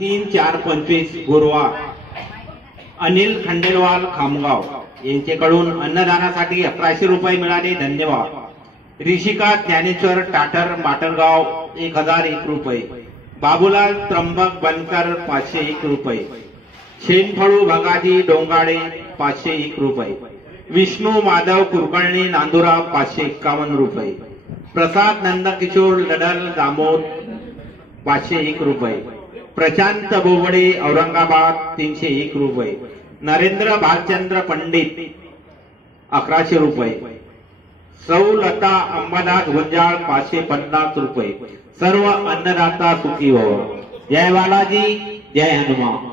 3425 गोरवा अनिल खंडेलवाल खामगाव यांच्याकडून अन्नदानासाठी 1100 रुपये मिळाले, धन्यवाद। ऋषिका ज्ञानेश्वर टाटर माटरगाव 1001 रुपये, बाबूलाल त्र्यंबक बनकर 501 रुपये, शेनफळू भगाजी डोंगाडे 501 रुपये, विष्णू माधव कुलकर्णी नांदुरा 551 रुपये, प्रसाद नंदकिशोर लडल दामोद 501 रुपये, प्रशांत बोबडे औरंगाबाद 301 रुपये, नरेंद्र भालचंद्र पंडित 1100 रुपये, सौ लता अंबादास गुंजाळ 550 रुपये। सर्व अन्नदाता सुखी हो। जय बालाजी, जय हनुमान।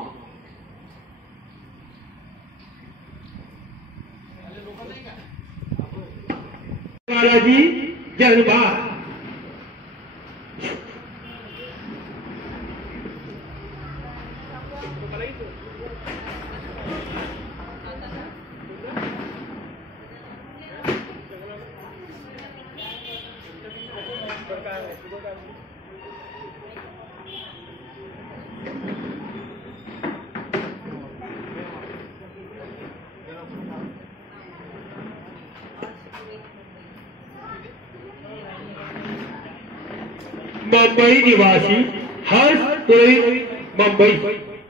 बालाजी, जय हनुमान। मुंबई निवासी हर्ष पुरोहित मुंबई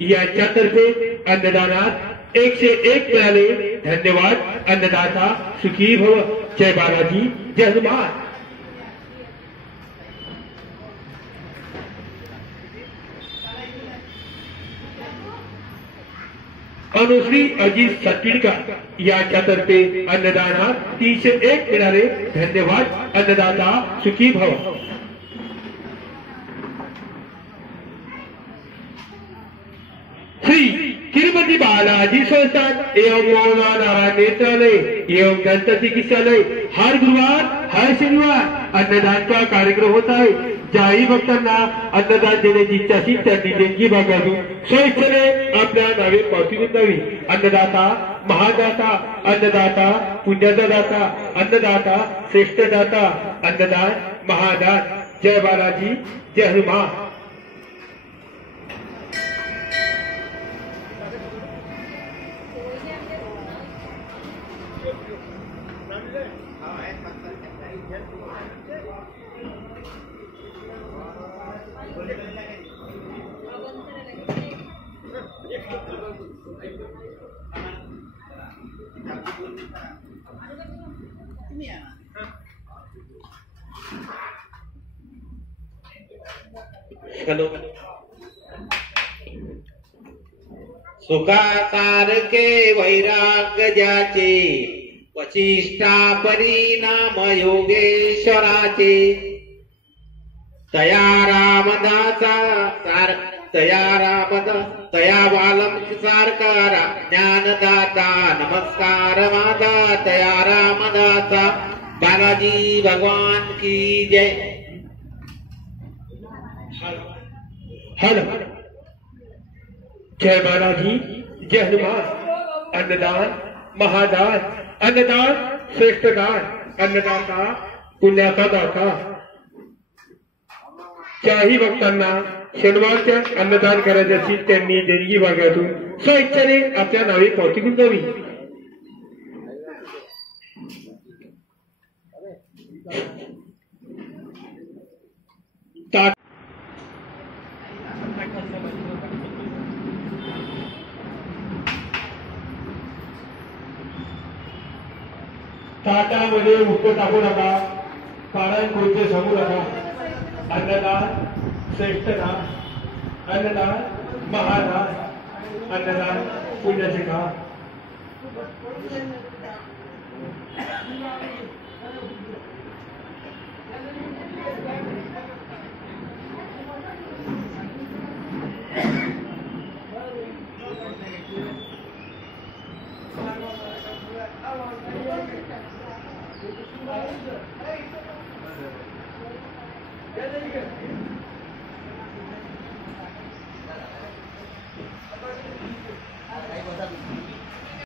यांच्यातर्फे अन्नदानात 101 मिळाले, धन्यवाद। अन्नदाता सुखी भव। जय बालाजी, जय हनुमान। अनुश्री अजित सत्तीडकर यांच्यातर्फे अन्नदानात 301 मिळाले, धन्यवाद। अन्नदाता सुखी भव। श्री तिरुपति बालाजी संस्थान एवं मोहना नारायण नेत्रालय एवं दंत चिकित्सालय हर गुरुवार हर शनिवार अन्नदान का कार्यक्रम होता है। ज्याही भक्तांना अन्नदान देण्याची इच्छा असेल त्यांनी देणगी भागातून स्वेच्छेने आपल्या नावे पावती नोंदवावी। अन्नदाता महादाता, अन्नदाता पुण्याचा दाता, अन्नदाता श्रेष्ठ दाता, अन्नदान महादान। जय बालाजी, जय हनुमान। सुखासारखे वैराग्य ज्याचे, वशिष्ठा परिणाम योगेश्वराचे, तया रामदासा तया बालम सारकार ज्ञानदाता, नमस्कार माझा तया रामदासा। बालाजी भगवान की जय। हर जय बालाजी, जय हनुमान। अन्नदान महादान, अन्नदान श्रेष्ठ दान, अन्नदाता पुण्याचा दाता। ज्याही भक्तांना शनिवारच्या अन्नदान करायचे असेल त्यांनी देणगी भागातून स्वेच्छेने आपल्या नावे पावती नोंदवावी। ताटामध्ये उत्तर टाकू नका, कारण कोणते सांगू नका। अन्नदान श्रेष्ठ दान, अन्नदान महादान, अन्नदान पुण्याचे काम। Hey,